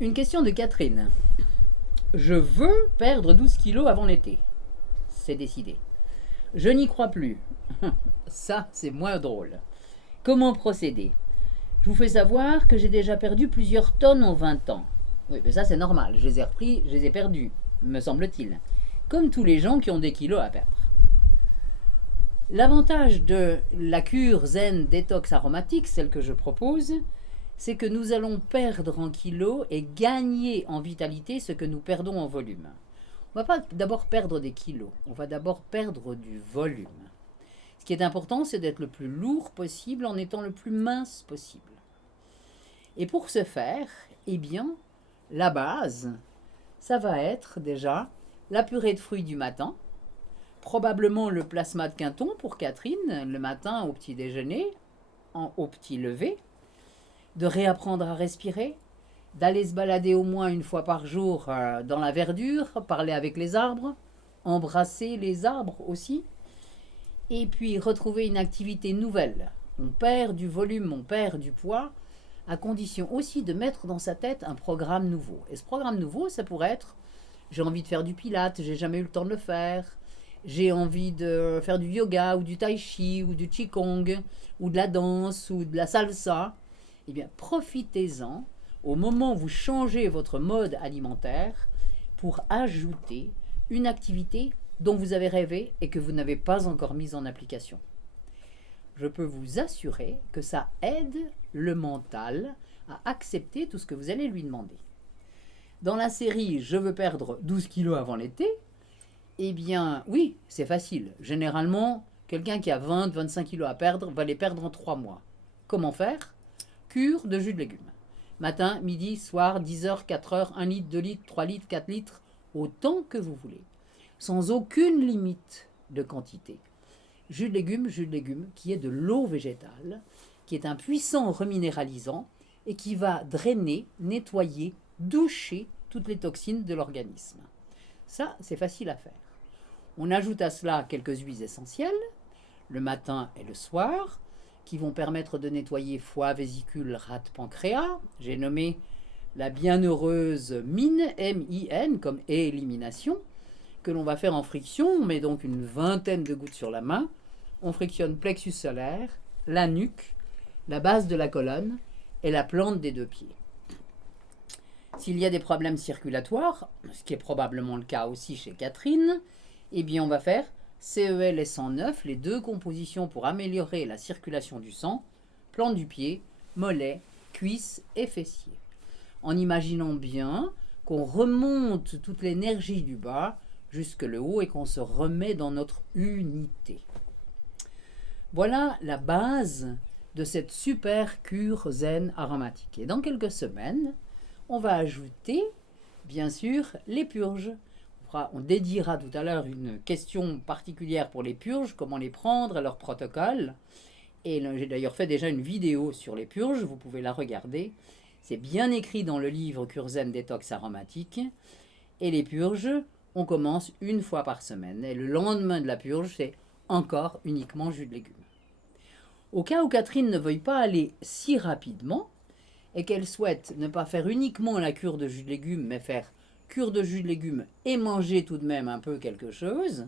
Une question de Catherine. Je veux perdre 12 kilos avant l'été. C'est décidé. Je n'y crois plus. Ça, c'est moins drôle. Comment procéder? Je vous fais savoir que j'ai déjà perdu plusieurs tonnes en 20 ans. Oui, mais ça c'est normal. Je les ai repris, je les ai perdus, me semble-t-il. Comme tous les gens qui ont des kilos à perdre. L'avantage de la cure zen détox aromatique, celle que je propose, c'est que nous allons perdre en kilos et gagner en vitalité ce que nous perdons en volume. On ne va pas d'abord perdre des kilos, on va d'abord perdre du volume. Ce qui est important, c'est d'être le plus lourd possible en étant le plus mince possible. Et pour ce faire, eh bien, la base, ça va être déjà la purée de fruits du matin, probablement le plasma de Quinton pour Catherine, le matin au petit déjeuner, au petit lever, de réapprendre à respirer, d'aller se balader au moins une fois par jour dans la verdure, parler avec les arbres, embrasser les arbres aussi, et puis retrouver une activité nouvelle. On perd du volume, on perd du poids, à condition aussi de mettre dans sa tête un programme nouveau. Et ce programme nouveau, ça pourrait être, j'ai envie de faire du pilate, j'ai jamais eu le temps de le faire, j'ai envie de faire du yoga ou du tai chi ou du qigong ou de la danse ou de la salsa. Eh bien, profitez-en au moment où vous changez votre mode alimentaire pour ajouter une activité dont vous avez rêvé et que vous n'avez pas encore mise en application. Je peux vous assurer que ça aide le mental à accepter tout ce que vous allez lui demander. Dans la série « Je veux perdre 12 kilos avant l'été », eh bien, oui, c'est facile. Généralement, quelqu'un qui a 20-25 kilos à perdre va les perdre en 3 mois. Comment faire? Cure de jus de légumes. Matin, midi, soir, 10 heures, 4 heures, 1 litre, 2 litres, 3 litres, 4 litres, autant que vous voulez. Sans aucune limite de quantité. Jus de légumes, qui est de l'eau végétale, qui est un puissant reminéralisant et qui va drainer, nettoyer, doucher toutes les toxines de l'organisme. Ça, c'est facile à faire. On ajoute à cela quelques huiles essentielles, le matin et le soir, qui vont permettre de nettoyer foie, vésicule, rate, pancréas. J'ai nommé la bienheureuse mine, M-I-N, comme élimination, que l'on va faire en friction. On met donc une vingtaine de gouttes sur la main. On frictionne plexus solaire, la nuque, la base de la colonne et la plante des 2 pieds. S'il y a des problèmes circulatoires, ce qui est probablement le cas aussi chez Catherine, eh bien on va faire CEL et 109, les 2 compositions pour améliorer la circulation du sang, plante du pied, mollet, cuisses et fessiers. En imaginant bien qu'on remonte toute l'énergie du bas jusque le haut et qu'on se remet dans notre unité. Voilà la base de cette super cure zen aromatique. Et dans quelques semaines, on va ajouter, bien sûr, les purges. On dédiera tout à l'heure une question particulière pour les purges, comment les prendre et leur protocole. Et j'ai d'ailleurs fait déjà une vidéo sur les purges, vous pouvez la regarder. C'est bien écrit dans le livre Cure zen détox aromatique. Et les purges, on commence une fois par semaine. Et le lendemain de la purge, c'est encore uniquement jus de légumes. Au cas où Catherine ne veuille pas aller si rapidement, et qu'elle souhaite ne pas faire uniquement la cure de jus de légumes, mais faire cure de jus de légumes et manger tout de même un peu quelque chose,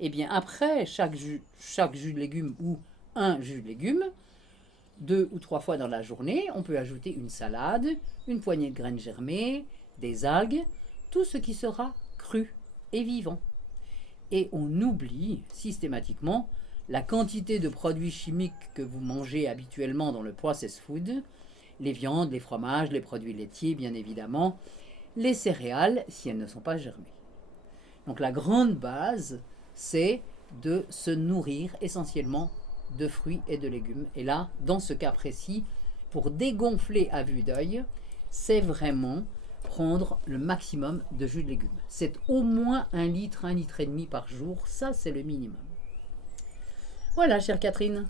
eh bien après chaque jus de légumes ou un jus de légumes, 2 ou 3 fois dans la journée, on peut ajouter une salade, une poignée de graines germées, des algues, tout ce qui sera cru et vivant. Et on oublie systématiquement la quantité de produits chimiques que vous mangez habituellement dans le processed food, les viandes, les fromages, les produits laitiers bien évidemment, les céréales si elles ne sont pas germées. Donc la grande base, c'est de se nourrir essentiellement de fruits et de légumes. Et là, dans ce cas précis, pour dégonfler à vue d'œil, c'est vraiment prendre le maximum de jus de légumes. C'est au moins 1 litre et demi par jour, ça c'est le minimum. Voilà, chère Catherine.